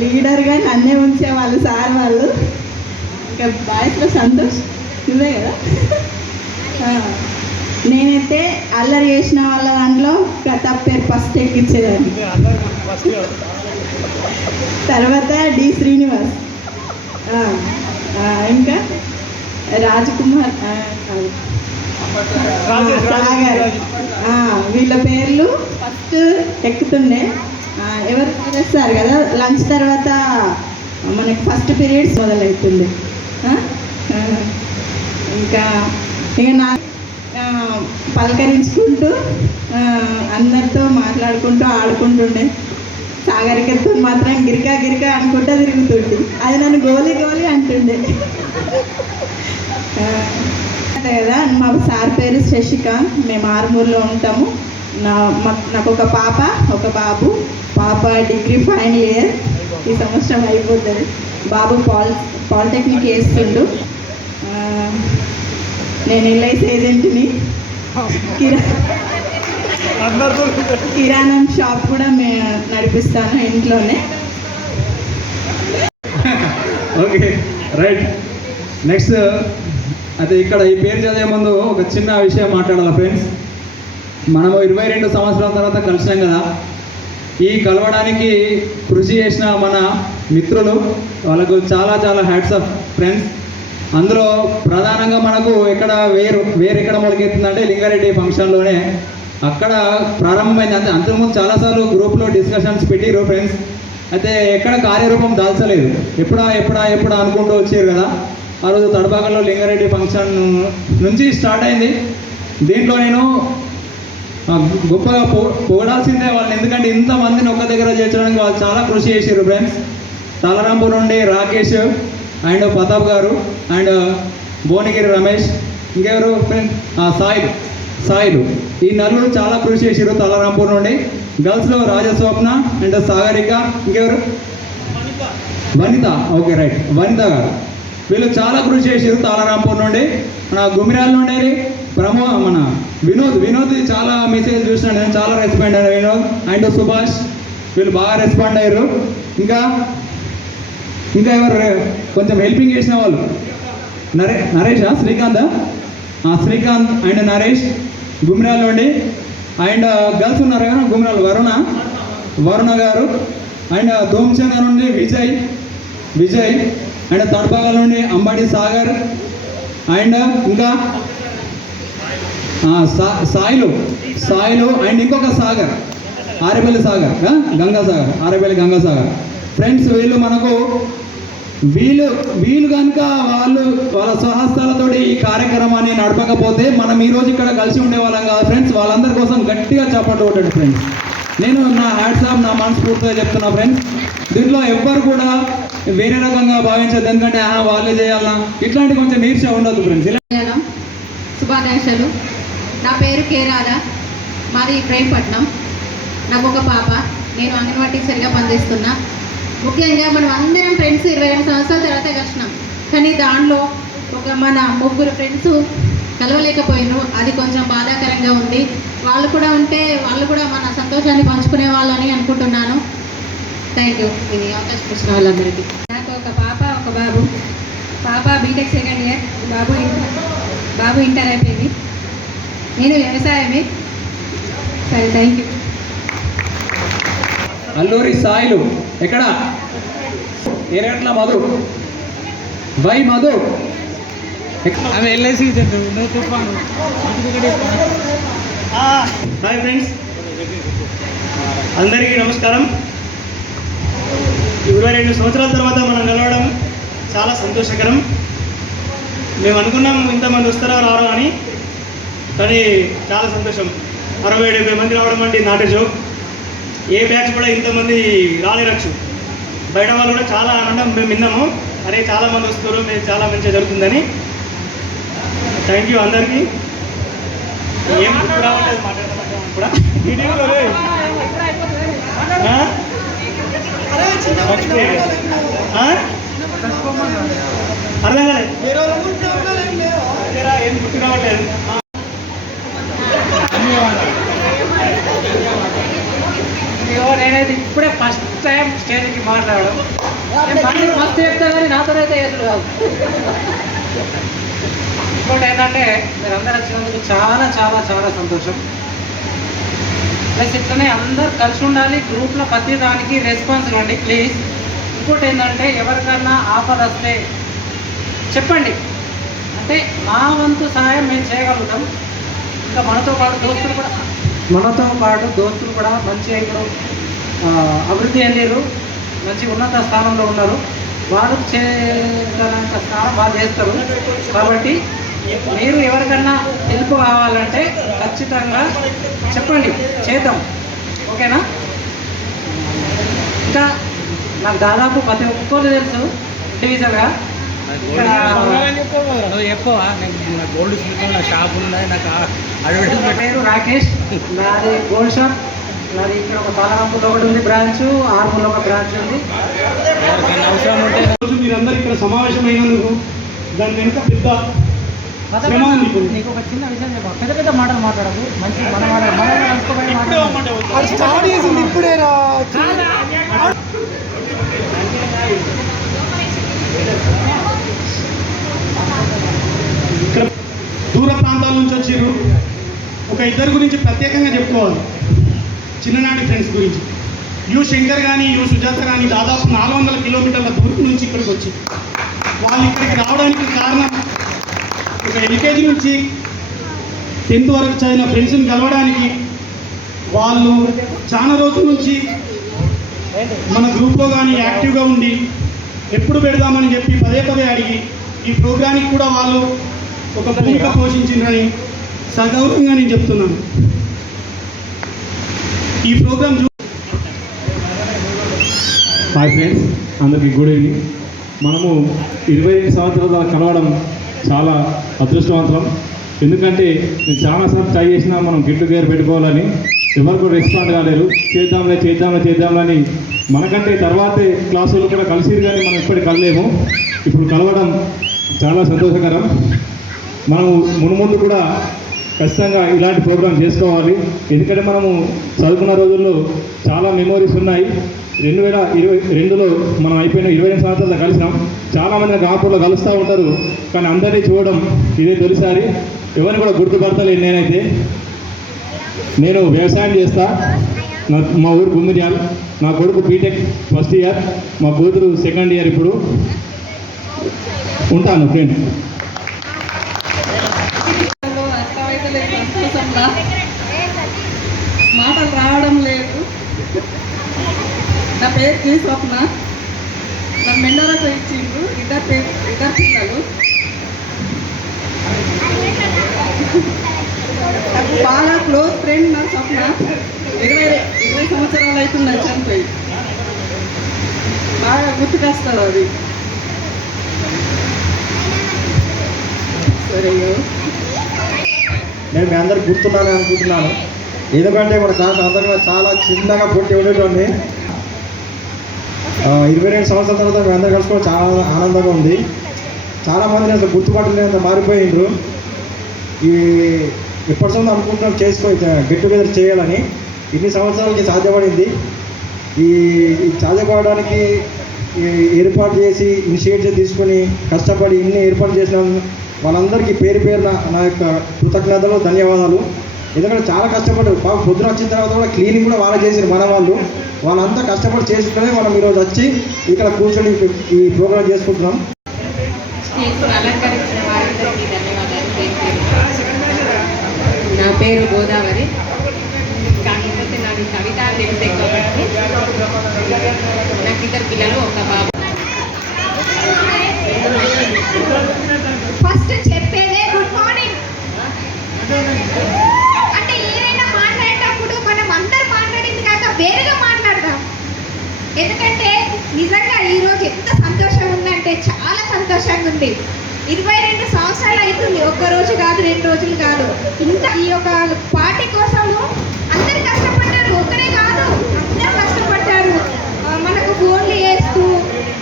లీడర్గా నన్నే ఉంచేవాళ్ళు సార్ వాళ్ళు. ఇంకా బాయ్స్లో సంతోష్ నువ్వే కదా. నేనైతే అల్లరి చేసిన వాళ్ళ దాంట్లో ప్రతాప్ పేరు ఫస్ట్ ఎక్కించేదాన్ని. తర్వాత డి శ్రీనివాస్, ఇంకా రాజకుమార్, సాగర్, వీళ్ళ పేర్లు ఫస్ట్ ఎక్కుతుండే. ఎవరు చేస్తారు కదా లంచ్ తర్వాత మనకి ఫస్ట్ పీరియడ్స్ మొదలవుతుంది. ఇంకా నా పలకరించుకుంటూ అందరితో మాట్లాడుకుంటూ ఆడుకుంటుండే. సాగరికతో మాత్రం గిరికా గిరికా అనుకుంటూ తిరుగుతుండే. అది నన్ను గోలీ గోలీ అంటుండే కదా. మా సార్ పేరు శశికాంత్. మేము ఆర్మూర్లో ఉంటాము. నాకు ఒక పాప ఒక బాబు. పాప డిగ్రీ ఫైనల్ ఇయర్, ఈ సంవత్సరం అయిపోతుంది. బాబు పాలిటెక్నిక్ వేస్తుండు. నేను ఎల్ఐసి ఏజెంట్ని. కిరాణం షాప్ కూడా నడిపిస్తాను ఇంట్లోనే. Okay right. నెక్స్ట్ అయితే ఇక్కడ ఈ పేరు చదివే ముందు ఒక చిన్న విషయం మాట్లాడాలి ఫ్రెండ్స్. మనము 22 సంవత్సరాల తర్వాత కలిసినాం కదా. ఈ కలవడానికి కృషి చేసిన మన మిత్రులు వాళ్ళకు చాలా చాలా హ్యాట్స్ ఆఫ్ ఫ్రెండ్స్. అందులో ప్రధానంగా మనకు ఎక్కడ మొదలెత్తుందంటే లింగారెడ్డి ఫంక్షన్లోనే అక్కడ ప్రారంభమైంది. అంతకుముందు చాలాసార్లు గ్రూప్లో డిస్కషన్స్ పెట్టిరు ఫ్రెండ్స్. అయితే ఎక్కడ కార్యరూపం దాల్చలేదు. ఎప్పుడా అనుకుంటూ వచ్చారు కదా. ఆ రోజు తడబాకలో లింగారెడ్డి ఫంక్షన్ నుంచి స్టార్ట్ అయింది. దీంట్లో నేను గొప్పగా పొగడాల్సిందే వాళ్ళని. ఎందుకంటే ఇంతమందిని ఒక్క దగ్గర చేర్చడానికి వాళ్ళు చాలా కృషి చేశారు ఫ్రెండ్స్. తలరాంపూర్ నుండి రాకేష్ అండ్ ప్రతాప్ గారు అండ్ భువనగిరి రమేష్, ఇంకెవరు ఫ్రెండ్స్ సాయిలు, ఈ నలుగురు చాలా కృషి చేశారు తలరాంపూర్ నుండి. గర్ల్స్లో రాజస్వప్న అండ్ సాగరిక, ఇంకెవరు వనిత. ఓకే రైట్, వనిత గారు. వీళ్ళు చాలా కృషి చేశారు తలరాంపూర్ నుండి. మన గుమిరాల నుండి మన వినోద్ చాలా మెసేజ్ చూసినాను నేను. చాలా రెస్పాండ్ అయ్యారు వినోద్ అండ్ సుభాష్. వీళ్ళు బాగా రెస్పాండ్ అయ్యారు. ఇంకా ఎవరు కొంచెం హెల్పింగ్ చేసిన వాళ్ళు నరేషా శ్రీకాంత్ అండ్ నరేష్ గుమ్రాల నుండి. అండ్ గర్ల్స్ ఉన్నారు కదా గుమ్రాలు, వరుణ గారు అండ్ ధూమ్చంద నుండి విజయ్ అండ్ తడపగల నుండి అంబడి సాగర్ అండ్ ఇంకా సాయిలు అండ్ ఇంకొక సాగర్ ఆరేపల్లి సాగర్ ఆరేపల్లి గంగాసాగర్. ఫ్రెండ్స్ వీళ్ళు కనుక వాళ్ళ స్వహస్తాలతో ఈ కార్యక్రమాన్ని నడపకపోతే మనం ఈరోజు ఇక్కడ కలిసి ఉండేవాళ్ళం కాదు ఫ్రెండ్స్. వాళ్ళందరి కోసం గట్టిగా చప్పట్లు కొట్టండి ఫ్రెండ్స్. నేను నా హ్యాట్స్ ఆఫ్ నా మనస్ఫూర్తిగా చెప్తున్నా ఫ్రెండ్స్. దీంట్లో ఎవ్వరు కూడా వేరే రకంగా భావించదు. ఎందుకంటే వాళ్ళే చేయాలన్నా ఇట్లాంటి కొంచెం ఈర్ష్య ఉండదు ఫ్రెండ్స్. శుభాకాంక్షలు. నా పేరు కే రాధా, మాది ప్రేమపట్నం. నాకు ఒక పాప. నేను అంగన్వాడీ టీచర్గా పనిచేస్తున్నా. ముఖ్యంగా మనం అందరం ఫ్రెండ్స్ 22 సంవత్సరాల తర్వాత కలిసినాం. కానీ దానిలో మన 3 ఫ్రెండ్స్ కలవలేకపోయినారు. అది కొంచెం బాధాకరంగా ఉంది. వాళ్ళు కూడా ఉంటే వాళ్ళు కూడా మన సంతోషాన్ని పంచుకునే వాళ్ళని అనుకుంటున్నాను. థ్యాంక్ యూ ఇది అవకాశం ఇచ్చిన వాళ్ళందరికీ. నాకు ఒక పాప ఒక బాబు. పాప బీటెక్ సెకండ్ ఇయర్, బాబు ఇంటర్ అయిపోయింది. నేను వ్యవసాయమే. సరే థ్యాంక్ యూ. అల్లూరి సాయిలు ఎక్కడ? ఎరట్ల మధు ఆమె ఎల్ఐసి హాయ్ ఫ్రెండ్స్, అందరికీ నమస్కారం. 22 సంవత్సరాల తర్వాత మనం కలవడం చాలా సంతోషకరం. మేము అనుకున్నాం ఇంతమంది వస్తారో రారో అని, కానీ చాలా సంతోషం. 60-70 మంది రావడం అంటే not a joke. A batch కూడా ఇంతమంది రాలేరచ్చు. బయట వాళ్ళు కూడా చాలా ఆనందం మేము విన్నాము. అరే చాలామంది వస్తారు, మేము చాలా మంచిగా జరుగుతుందని. థ్యాంక్ యూ అందరికీ. ఏం గుర్తు రావట్లేదు మాట్లాడతాం కూడా అర్థం కాలేదు, ఏం గుర్తు రావట్లేదు. నేనైతే ఇప్పుడే ఫస్ట్ టైం స్టేజ్కి మాట్లాడడం మస్తు చెప్తా కానీ నాతో అయితే ఎదురు కాదు. ఇంకోటి ఏంటంటే మీరు అందరు వచ్చినందుకు చాలా చాలా చాలా సంతోషం. ప్లస్ ఇట్లనే అందరు కలిసి ఉండాలి. గ్రూప్లో ప్రతి దానికి రెస్పాన్స్ ఇవ్వండి ప్లీజ్. ఇంకోటి ఏంటంటే ఎవరికన్నా ఆపద వస్తే చెప్పండి, అంటే మా వంతు సహాయం మేము చేయగలుగుతాం. ఇంకా మనతో పాటు దోస్తులు కూడా మంచిగా ఇప్పుడు అభివృద్ధి చెందారు, మంచి ఉన్నత స్థానంలో ఉన్నారు. వాళ్ళు చేయగలంత స్థానం వాళ్ళు చేస్తారు. కాబట్టి మీరు ఎవరికన్నా హెల్ప్ కావాలంటే ఖచ్చితంగా చెప్పండి, చేద్దాం. ఓకేనా? ఇంకా నాకు దాదాపు ప్రతి ఒక్కరు తెలుసు ఇండివిజువల్గా. గోల్డ్ స్మిత్ నా షాప్ ఉన్నాయి, నాకు నా పేరు రాకేష్, నాది గోల్డ్ షాప్. నాది ఇక్కడ ఒక పాలరాంపూర్లో ఒకటి ఉంది బ్రాంచ్, ఆర్మూర్లో ఒక బ్రాంచ్ ఉంది. అవసరం ఉంటే రోజు మీరందరూ ఇక్కడ సమావేశమైనందుకు దాని వెనుక పెద్ద శ్రమ ఉంది. నీకు ఒక చిన్న విషయం చెప్పా, పెద్ద పెద్ద మాటలు మాట్లాడకు, మంచి మన మాట్లాడాలి. స్టార్ట్ చేసింది ఇప్పుడే రా. ఇక్కడ దూర ప్రాంతాల నుంచి వచ్చారు. ఒక ఇద్దరు గురించి ప్రత్యేకంగా చెప్పుకోవాలి. చిన్ననాటి ఫ్రెండ్స్ గురించి. యు శంకర్ కానీ యు సుజాత కానీ దాదాపు 400 కిలోమీటర్ల దూరం నుంచి ఇక్కడికి వచ్చి వాళ్ళు ఇక్కడికి రావడానికి కారణం ఒక ఎల్కేజీ నుంచి 10th వరకు చదివిన ఫ్రెండ్స్ని కలవడానికి. వాళ్ళు చాలా రోజుల నుంచి మన గ్రూప్లో కానీ యాక్టివ్గా ఉండి ఎప్పుడు పెడదామని చెప్పి పదే పదే అడిగి ఈ ప్రోగ్రానికి కూడా వాళ్ళు ఒక భూమిక పోషించిందని సగౌరవంగా నేను చెప్తున్నాను. ఈ ప్రోగ్రాం హాయ్ ఫ్రెండ్స్, అందరికీ గుడ్ ఈవినింగ్. మనము 25 సంవత్సరాల కలవడం చాలా అదృష్టవంతం. ఎందుకంటే నేను చాలాసార్లు ట్రై చేసినా మనం గిట్టు గేర్ పెట్టుకోవాలని, ఎవరు కూడా రెస్పాండ్ కాలేరు. చేద్దాంలని మనకంటే తర్వాతే క్లాసులు కూడా కలిసిరు, కానీ మనం ఇప్పటికి కలలేము. ఇప్పుడు కలవడం చాలా సంతోషకరం. మనము మున్ముందు కూడా ఖచ్చితంగా ఇలాంటి ప్రోగ్రాం చేసుకోవాలి. ఎందుకంటే మనము చదువుకున్న రోజుల్లో చాలా మెమోరీస్ ఉన్నాయి. 2022లో మనం అయిపోయిన 25 సంవత్సరాలు కలిసినాం. చాలామంది రాపూర్లో కలుస్తూ ఉంటారు, కానీ అందరినీ చూడడం ఇదే తొలిసారి. ఎవరిని కూడా గుర్తుపడతలేదు. నేను వ్యవసాయం చేస్తా. మా ఊరు గుమ్మిర్యాల్. నా కొడుకు బీటెక్ ఫస్ట్ ఇయర్, మా కూతురు సెకండ్ ఇయర్. ఇప్పుడు ఉంటాను ఫ్రెండ్. మాటలు రావడం లేదు. నా పేరు జీ స్వప్న. నా మెండోరాతో ఇచ్చిండ్రు ఇద్దరు పిల్లలు. నాకు బాగా క్లోజ్ ఫ్రెండ్ నా స్వప్న. 20 సంవత్సరాలు అవుతున్నాయి చనిపోయి. బాగా గుర్తుకొస్తారు అది. సరే, నేను మీ అందరికి గుర్తున్నానని అనుకుంటున్నాను. ఎందుకంటే మన క్లాస్ అందరికీ చాలా చిన్నగా పుట్టి ఉండేటోని. 22 సంవత్సరాల తర్వాత మీ అందరు కలుసుకోవడం చాలా ఆనందంగా ఉంది. చాలామంది అసలు గుర్తుపట్టలేనంత మారిపోయిండ్రు. ఈ ఎప్పటి సంవత్సరం అనుకుంటున్నాం గెట్ టుగెదర్ చేయాలని. ఇన్ని సంవత్సరాలకి సాధ్యపడింది. ఈ సాధ్యపడడానికి ఏర్పాటు చేసి ఇనిషియేటివ్ తీసుకొని కష్టపడి ఇన్ని ఏర్పాటు చేసిన వాళ్ళందరికీ పేరు పేరున నా యొక్క కృతజ్ఞతలు, ధన్యవాదాలు. ఎందుకంటే చాలా కష్టపడ్డారు. పొద్దున వచ్చిన తర్వాత కూడా క్లీనింగ్ కూడా వాళ్ళు చేసిన మన వాళ్ళంతా కష్టపడి చేసుకునే మనం ఈరోజు వచ్చి ఇక్కడ కూర్చొని ఈ ప్రోగ్రాం చేసుకుంటున్నాం. అలంకరించిన వారందరికీ ధన్యవాదాలు. నా పేరు గోదావరి. కాకపోతే నాకు కవిత తెలిసే కాబట్టి నాకు 2 పిల్లలు, ఒక బాబు. నుండి 22 సంవత్సరాలు అవుతుంది. ఒక్కరోజు కాదు, 2 రోజులు కాదు. ఇంత ఈ యొక్క పార్టీ కోసము అందరు కష్టపడ్డారు. ఒక్కరే కాదు, అందరూ కష్టపడ్డారు. మనకు ఫోన్లు చేస్తూ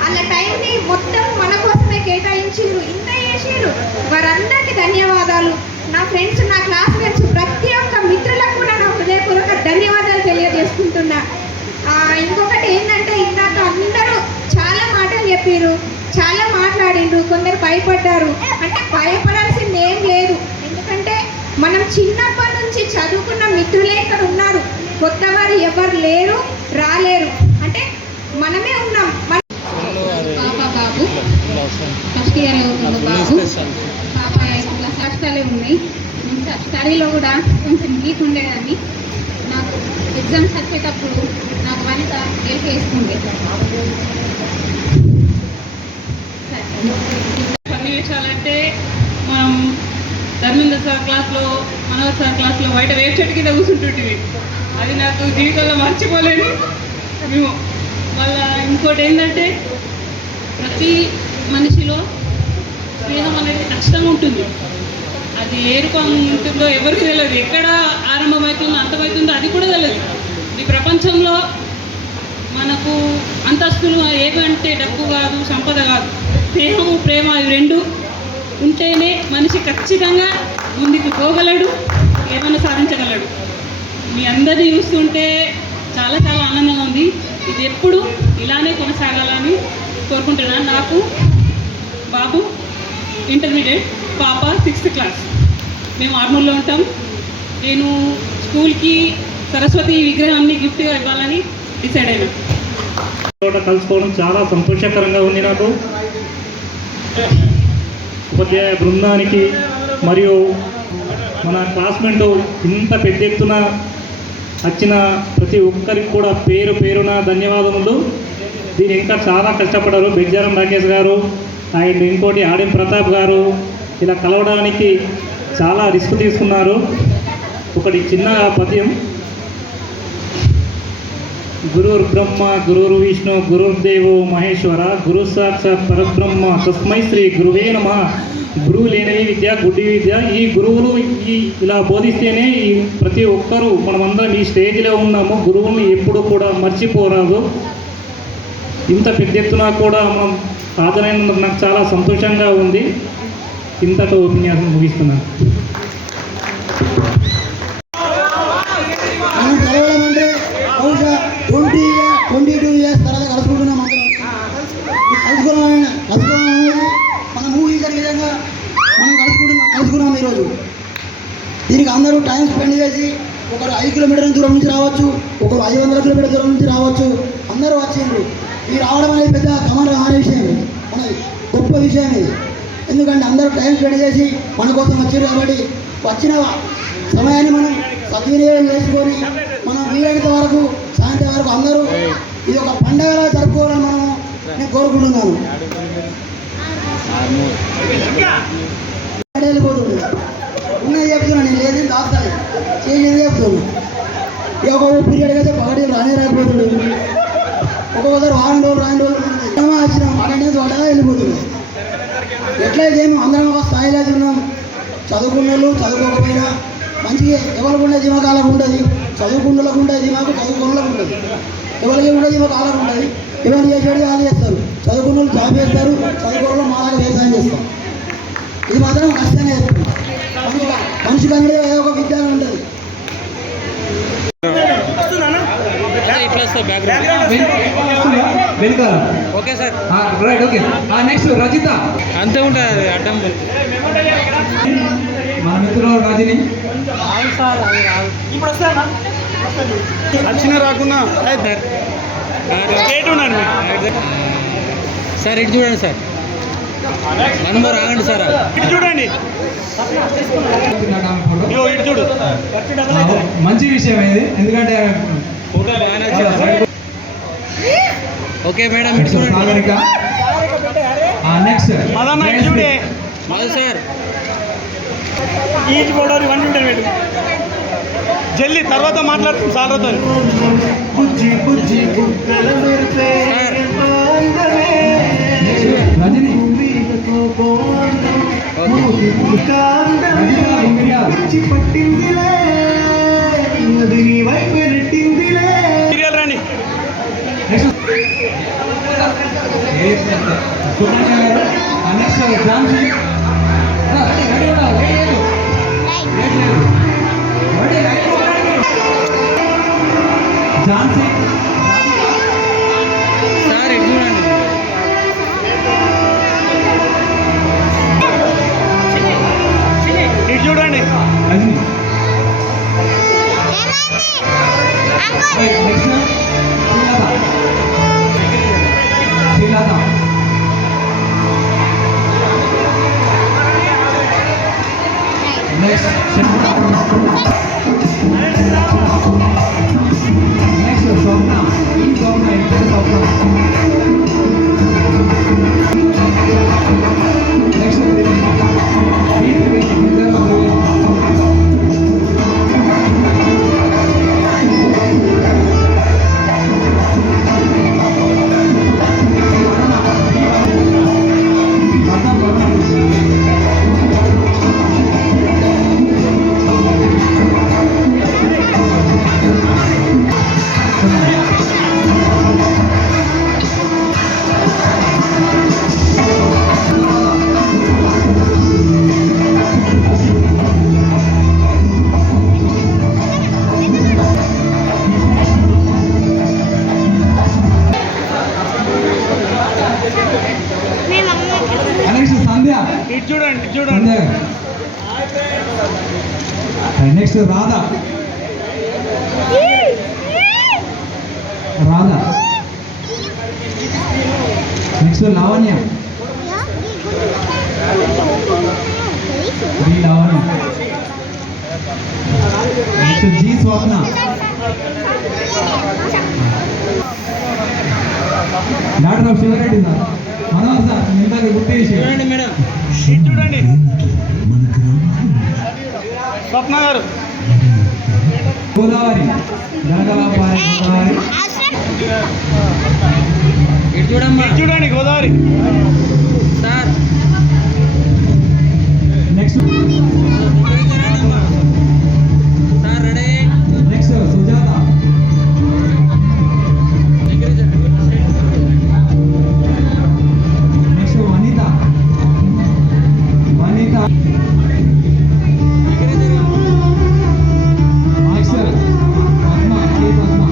అలా టైంని మొత్తం మన కోసమే కేటాయించారు. ఇంత చేసారు. వారందరికీ ధన్యవాదాలు. నా ఫ్రెండ్స్, నా క్లాస్మేట్స్, ప్రతి ఒక్క మిత్రులకు కూడా నా హృదయపూర్వక ధన్యవాదాలు తెలియజేసుకుంటున్నా. ఇంకొకటి ఏంటంటే, ఇందాక అందరూ చాలా మాటలు చెప్పారు, చాలా మాట్లాడిండ్రు. కొందరు భయపడ్డారు. అంటే భయపడాల్సింది ఏం లేదు. ఎందుకంటే మనం చిన్నప్పటి నుంచి చదువుకున్న మిత్రులే ఇక్కడ ఉన్నారు. కొత్త వారు ఎవరు లేరు, రాలేరు. అంటే మనమే ఉన్నాం. పాప బాబు ఫస్ట్ ఇయర్ అవుతుంది. బాబు పాప 8 క్లాస్. కష్టాలే ఉన్నాయి. స్టడీలో కూడా కొంచెం వీక్ ఉండేదాన్ని. నాకు ఎగ్జామ్స్ వచ్చేటప్పుడు నాకు వనిత హెల్ప్ వేసుకుంటే. సన్నివేశాలంటే మనం ధర్మేంద్ర సార్ క్లాస్లో, మనోహర్ సార్ క్లాస్లో బయట వేపు చెట్టు కింద కూర్చుంటుంటివి. అది నాకు జీవితంలో మర్చిపోలేను మేము. మళ్ళీ ఇంకోటి ఏంటంటే, ప్రతి మనిషిలో స్నేహం అనేది ఖచ్చితంగా ఉంటుంది. అది ఏ రూపం ఉంటుందో ఎవరికి తెలియదు. ఎక్కడ ఆరంభమవుతుందో అంతమవుతుందో అది కూడా తెలియదు. ఈ ప్రపంచంలో మనకు అంతస్తులు ఏవంటే డబ్బు కాదు, సంపద కాదు, స్నేహము, ప్రేమ, ఇవి రెండు ఉంటేనే మనిషి ఖచ్చితంగా ముందుకు పోగలడు, ఏమైనా సాధించగలడు. మీ అందరినీ చూస్తుంటే చాలా చాలా ఆనందంగా ఉంది. ఇది ఎప్పుడు ఇలానే కొనసాగాలని కోరుకుంటున్నాను. నాకు బాబు ఇంటర్మీడియట్, పాప 6th క్లాస్. మేము ఆర్మూర్లో ఉంటాం. నేను స్కూల్కి సరస్వతి విగ్రహాన్ని గిఫ్ట్గా ఇవ్వాలని డిసైడ్ అయినా. కలుసుకోవడం చాలా సంతోషకరంగా ఉంది నాకు. ఉపాధ్యాయ బృందానికి మరియు మన క్లాస్మేట్ ఇంత పెద్ద ఎత్తున వచ్చిన ప్రతి ఒక్కరికి కూడా పేరు పేరున ధన్యవాదములు. దీని ఇంకా చాలా కష్టపడ్డారు. బెజ్జారం రాకేష్ గారు అండ్ ఇంకోటి ఆడిం ప్రతాప్ గారు ఇలా కలవడానికి చాలా రిస్క్ తీసుకున్నారు. ఒకటి చిన్న పద్యం. గురుర్ బ్రహ్మ గురుర్ విష్ణు గురుర్దేవో మహేశ్వర గురు సాక్షాత్ పరబ్రహ్మ తస్మై శ్రీ గురువే నమః. గురువు లేనివి విద్య, గుడ్డి విద్య. ఈ గురువులు ఇలా బోధిస్తేనే ఈ ప్రతి ఒక్కరూ మనమందరం ఈ స్టేజ్లో ఉన్నాము. గురువుని ఎప్పుడు కూడా మర్చిపోరాదు. ఇంత పెద్ద ఎత్తున కూడా మనం హాజరైనందుకు నాకు చాలా సంతోషంగా ఉంది. ఇంతతో ఉపన్యాసం ముగిస్తున్నాను. మనం కలవడం అంటే బహుశా 22 ఇయర్స్ తర్వాత కలుసుకుంటున్నాం. కలుసుకోవడం అనేది మనం ఊహించని విధంగా మనం కలుసుకున్నాం ఈరోజు. దీనికి అందరూ టైం స్పెండ్ చేసి, ఒకరు 5 కిలోమీటర్ల దూరం నుంచి రావచ్చు, ఒకరు 500 కిలోమీటర్ల దూరం నుంచి రావచ్చు. అందరూ వచ్చిండ్రు. ఈ రావడం అనేది పెద్ద కమర్ అనే విషయం, మనది గొప్ప విషయం ఇది. ఎందుకంటే అందరూ టైం స్పెండ్ చేసి మన కోసం వచ్చారు. కాబట్టి వచ్చిన సమయాన్ని మనం సద్వినియోగం చేసుకొని మనం వీలైనంత వరకు సాయంత్రం వరకు అందరూ ఇది ఒక పండగలా జరుపుకోవాలని నేను కోరుకుంటున్నాను. వెళ్ళిపోతుంది ఉన్నది చెప్తున్నాను, నేను లేదని దాస్తాను, చేసేది చెప్తున్నాను. ఇక ఒక్కొక్క పీరియడ్ అయితే ఒకటి రాకపోతుంది, ఒక్కొక్కసారి వారం రోజులు వచ్చినాం అటెండెన్స్ పడగా వెళ్ళిపోతుంది. ఎట్లయితే మేము అందరం ఒక స్థాయిలో ఉన్నాం. చదువుకున్న వాళ్ళు చదువుకోకపోయినా మంచిగా ఎవరికి ఉండే దిమాకాలకు ఉంటుంది. చదువుకున్నలకు ఉంటుంది దిమాకు, చదువుకున్నలకు ఉంటుంది. ఎవరికి ఉండే దిమాకాలకు ఉంటుంది. ఎవరు చేసేది వాళ్ళు చేస్తారు. చదువుకున్న వాళ్ళు జాబ్ చేస్తారు, చదువుకోవడం మాలాగా వ్యవసాయం చేస్తారు. ఇది మాత్రం కష్టంగా చేస్తుంది. మనిషికి అనేది ఏదో ఒక విద్య ఉంటుంది. Okay sir, right, okay. Next Rajitha. అంతే ఉంటుంది అడ్డం. మన మిత్రులు రజని వచ్చిన రాకున్నా సార్ ఇటు చూడండి సార్, అందరూ ఆగండి సార్, ఇటు చూడండి, ఇటు చూడు. మంచి విషయం ఇది. ఎందుకంటే ఓకే మేడం ఇటు చూడండి. నాగరిక. Next Madhu sir is godown 1 జల్లి తర్వాత మాట్లాడుతుంది సార్లతో. రజని పట్టిందిలే అది నీ వైపు నెట్టిందిలే. రండి. ఝాన్సీ సార్ ఇటు చూడండి. ఇటు చూడండి. రజని నెక్స్ట్ శ్రీలత నెక్స్ట్ స్వప్న ఈ స్వప్న ఇంటర్ స్వప్న నెక్స్ట్ సంధ్య ఇటు చూడండి. ఇటు చూడండి. Next Radha Radha next Lavanya Lavanya next G Swapna doctor of Sivareddy sir Manohar sir ఇందాక గుర్తు చేసి చూడండి మేడం. ఇటు చూడండి. స్వప్న గారు. గోదావరి గంగవాపారి గోదావరి ఇటు చూడమ్మా. ఇటు చూడండి Godavari. Sir next sir ready. Next Sujatha next Vanitha Vanitha next Padma K Padma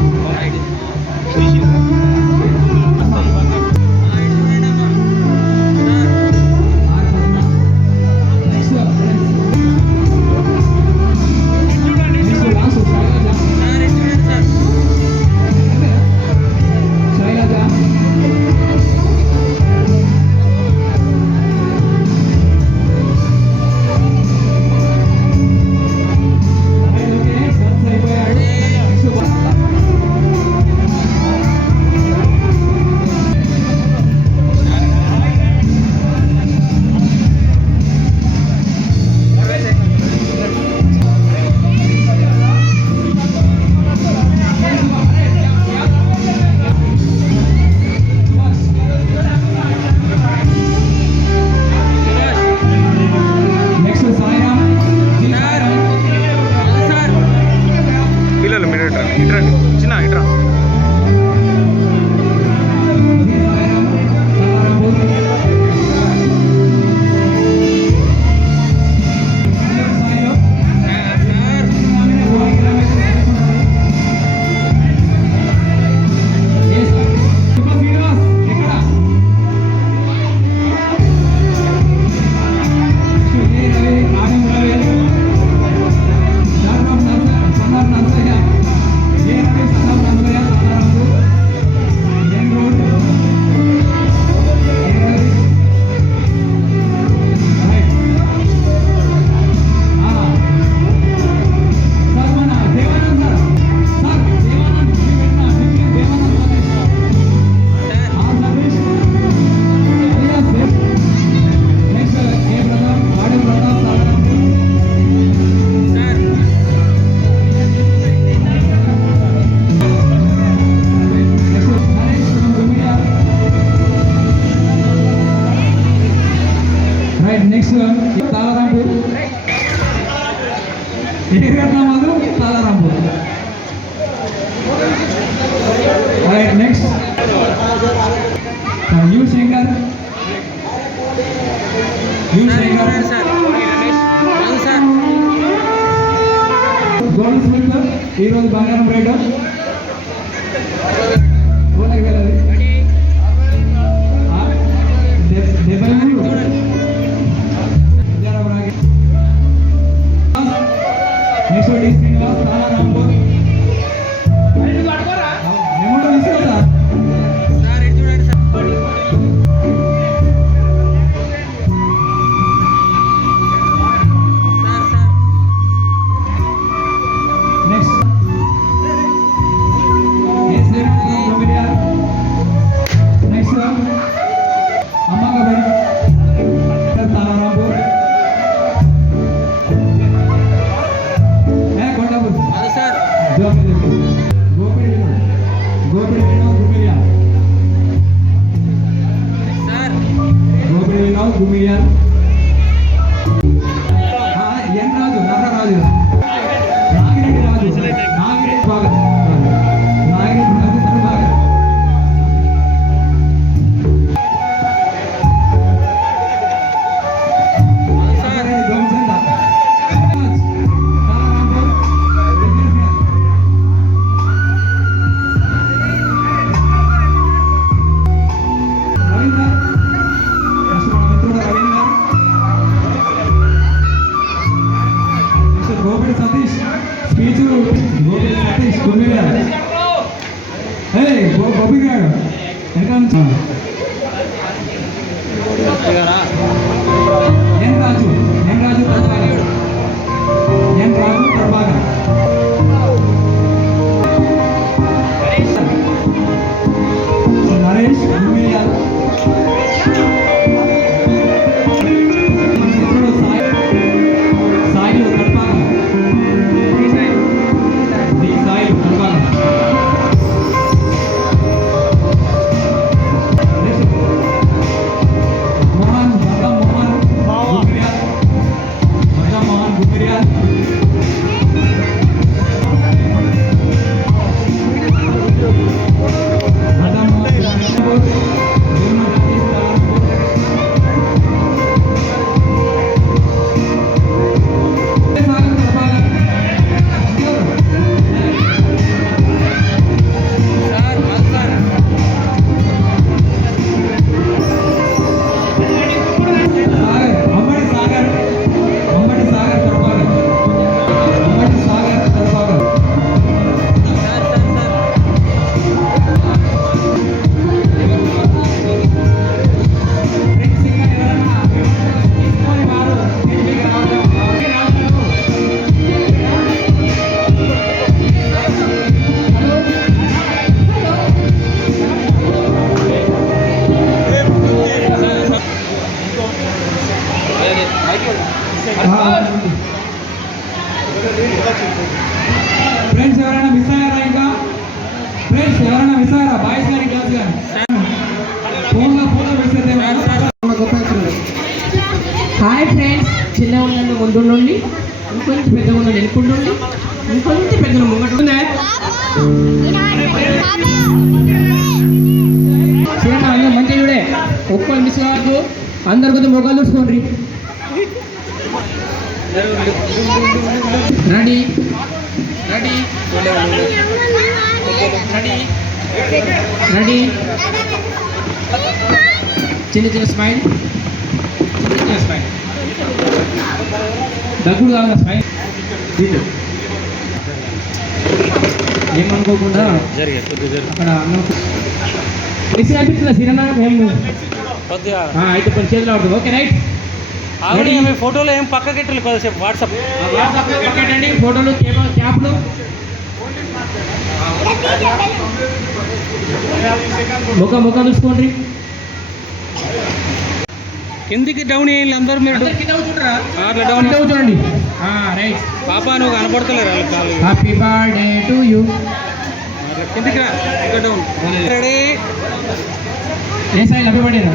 next Talarampur Eratlamadhu Talarampur. Right next U Shankar goldsmith ఈరోజు బంగారం rate next D Srinivas Talarampur amount తీసుకోదా next next Ammagabadi Talarampur Kondapur Gopidi Vinod Gumiya N Raju Narraraju Nagireddy Raju Nagireddy బాగా నాగిరెడ్డి రాజు తను బాగా గోపిడి సతీష్ స్పీచ్ గోపిడి సతీష్ గుమ్మిగా గోపి గారు ఎక్కడ నుంచి ఎన్ రాజు ప్రభాకర్ నరేష్ గుమ్మియా సాయిలు కడపాక ఫ్రెండ్స్ ఎవరైనా మిస్ అయ్యారా ఇంకా ఫ్రెండ్స్ ఎవరైనా మిస్ అయ్యారా బాయ్స్ కానీ గర్ల్స్ కానీ ఫోన్లో మిస్ అయితే హాయ్ ఫ్రెండ్స్, చిన్న ఉన్న ముందు నుండి ఇంకొంచెం పెద్ద ఉన్న వెనుకుంటుండి ఇంకొంచెం పెద్ద ముంగటుండే చూడండి అందరూ మంచిగా చూడే ఒక్కరు మిస్ కావద్దు. అందరు కొంచెం మొక్కలు చూసుకోండి. రెడీ రెడీ రెడీ చిన్న చిన్న స్మైల్ దగ్గుడు కావాలి స్మైల్ ఏమనుకోకుండా అక్కడ అన్నం మిస్ అనిపిస్తుందా సినిమా మేము అయితే కొన్ని చేతులు ఆడుతుంది. ఓకే రైట్ ఫోటోలో ఏం పక్కకెట్టాలి కొద్దిసేపు వాట్సాప్ పెట్టండి ఫోటోలు క్యాప్లు ముఖం చూసుకోండి. కిందికి డౌన్ వేయాలి అందరూ మీరు డౌన్ చూడండి. రైట్ పాప నువ్వు కనపడతలేరు హ్యాపీ బర్త్డే టు యూ. కిందికి రా ఇంకా డౌన్ రెడీ ఏ సాయి హ్యాపీ బర్త్డే రా.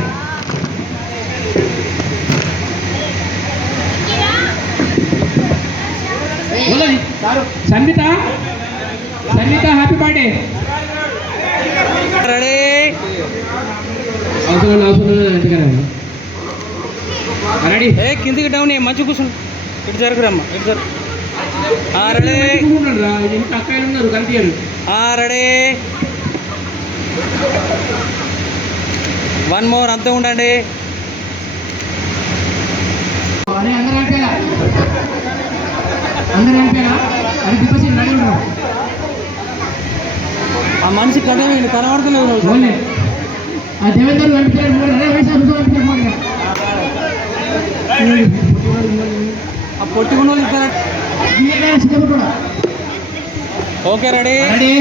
సంగీత హ్యాపీ బర్త్డే. రెడీ రెడీ ఏ కిందికి డౌన్ మంచి కూర్చుని ఇటు జరుగురమ్మా ఇటు జరుగు రెడీ అక్కలు ఉన్నారు కనిపించారు. రెడీ 1 more అంతా ఉండండి. అందరూ అయిపోయా అది దిప్పసి రెడీ ఉన్నారు. ఆ మనిషి కట్టేయండి కనబడుతులేదు ఆ దేవేందర్ ఆ పొట్టుకున్న ఇక్కడ ఓకే రెడీ రెడీ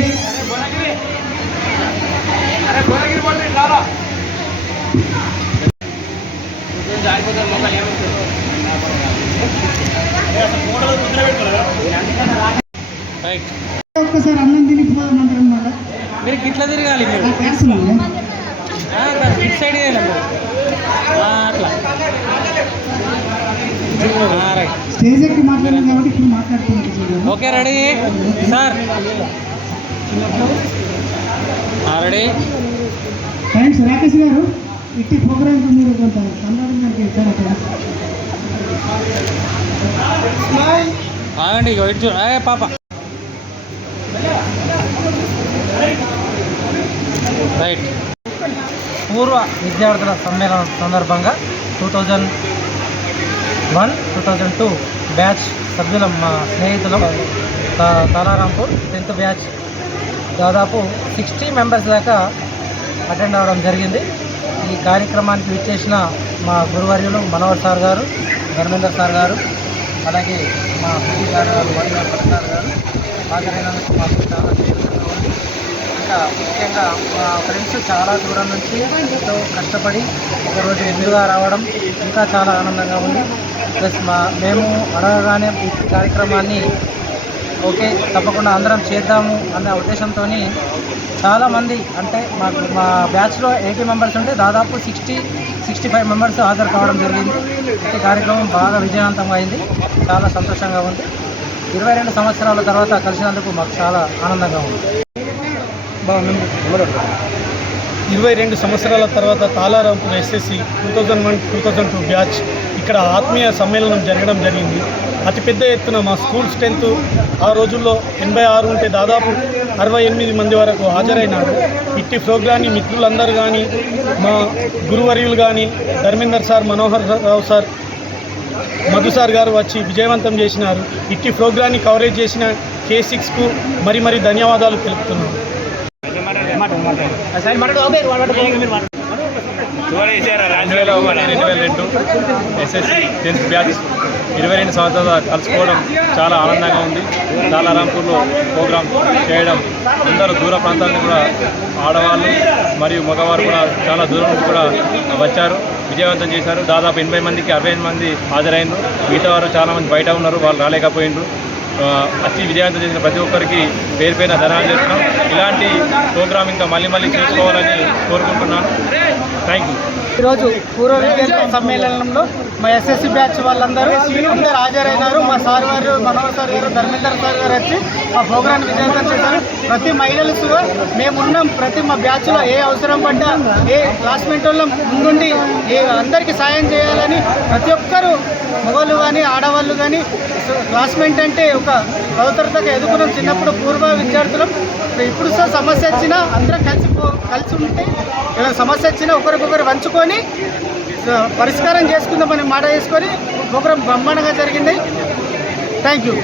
రైట్. ఒక్కసారి అన్నం తినిపోదామంటారు అనమాట. మీరు గిట్లా తిరగాలి మీరు ఇటు సైడ్ చేయాలి అట్లా రైట్. స్టేజ్ ఎక్కి మాట్లాడాలి కాబట్టి ఇప్పుడు మాట్లాడుతున్నాను. Okay ready sir ready. Thanks Rakesh గారు. ఇట్టి ప్రోగ్రామ్కి మీరు కొంత కన్నడానికి ఇచ్చారు అక్కడ. ఆగండి ఇగో ఇటు పాప రైట్. పూర్వ విద్యార్థుల సమ్మేళనం సందర్భంగా 2001-2002 బ్యాచ్ సభ్యుల మా స్నేహితులం తాలారాంపూర్ 10th బ్యాచ్ దాదాపు 60 మెంబర్స్ దాకా అటెండ్ అవ్వడం జరిగింది. ఈ కార్యక్రమానికి విచ్చేసిన మా గురువర్యులు మనోహర్ సార్ గారు, ధర్మేందర్ సార్ గారు, అలాగే మా పిటి సార్ గారు, వడిగారు సార్ గారు హాజరైనందుకు మాకు చాలా సంతోషంగా ఉంది. ఇంకా ముఖ్యంగా మా ఫ్రెండ్స్ చాలా దూరం నుంచి ఎంతో కష్టపడి ఒకరోజు ముందుగా రావడం ఇంకా చాలా ఆనందంగా ఉంది. ప్లస్ మేము అడగగానే ఈ కార్యక్రమాన్ని ఓకే తప్పకుండా అందరం చేద్దాము అన్న ఉద్దేశంతో చాలామంది అంటే మా బ్యాచ్లో 80 మెంబర్స్ ఉంటే దాదాపు 60-65 మెంబర్స్ హాజరు కావడం జరిగింది. ఈ కార్యక్రమం బాగా విజయవంతంగా అయింది. చాలా సంతోషంగా ఉంది. 22 సంవత్సరాల తర్వాత కలిసినందుకు మాకు చాలా ఆనందంగా ఉంది. 22 సంవత్సరాల తర్వాత తాలారాంపూర్ ఎస్ఎస్సి 2001-2002 బ్యాచ్ ఇక్కడ ఆత్మీయ సమ్మేళనం జరగడం జరిగింది. అతిపెద్ద ఎత్తున మా స్కూల్ స్ట్రెంత్ ఆ రోజుల్లో 86 ఉంటే దాదాపు 68 మంది వరకు హాజరైనారు. ఇట్టి ప్రోగ్రాన్ని మిత్రులందరూ కానీ మా గురువర్యులు కానీ ధర్మేందర్ సార్, మనోహర్ రావు సార్, మధు సార్ గారు వచ్చి విజయవంతం చేసినారు. ఇట్టి ప్రోగ్రాన్ని కవరేజ్ చేసిన K6కు మరి ధన్యవాదాలు తెలుపుతున్నాను. 2001-2002 ఎస్ఎస్సి 10th బ్యాచ్ 22 సంవత్సరాలు కలుసుకోవడం చాలా ఆనందంగా ఉంది. తాలారాంపూర్లో ప్రోగ్రాం చేయడం అందరూ దూర ప్రాంతాల నుంచి కూడా ఆడవాళ్ళు మరియు మగవారు కూడా చాలా దూరం నుంచి కూడా వచ్చారు, విజయవంతం చేశారు. దాదాపు 80 మందికి 65 మంది హాజరైనరు. మిగతా వారు చాలామంది బయట ఉన్నారు, వాళ్ళు రాలేకపోయినరు. అతి విజయవంతం చేసిన ప్రతి ఒక్కరికి పేరు పేరున ధన్యవాదాలు చేస్తున్నాం. ఇలాంటి ప్రోగ్రామ్ ఇంకా మళ్ళీ చేసుకోవాలని కోరుకుంటున్నాను. Thank you. ఈరోజు పూర్వ విద్యార్థుల సమ్మేళనంలో మా ఎస్ఎస్సి బ్యాచ్ వాళ్ళందరూ హాజరైనారు. మా సార్ గారు, మనోహర్ సార్ గారు, ధర్మేందర్ సార్ గారు వచ్చి మా ప్రోగ్రాం విజయవంతం చేశారు. ప్రతి మహిళలు మేమున్నాం. ప్రతి మా బ్యాచ్లో ఏ అవసరం పడ్డా ఏ క్లాస్మేట్ వాళ్ళ ముందుండి అందరికీ సాయం చేయాలని ప్రతి ఒక్కరూ మగవాళ్ళు కానీ ఆడవాళ్ళు కానీ క్లాస్మేట్ అంటే ఒక పవిత్రతగా ఎదుగున్నాం. చిన్నప్పుడు పూర్వ విద్యార్థులం. ఇప్పుడు సమస్య వచ్చినా అందరం కలిసి ఉంటే ఏదైనా సమస్య వచ్చినా ఒకరికొకరు పంచుకొని పరిష్కారం చేసుకుందామని మాట చేసుకొని ప్రోగ్రాం బ్రహ్మాండంగా జరిగింది. Thank you.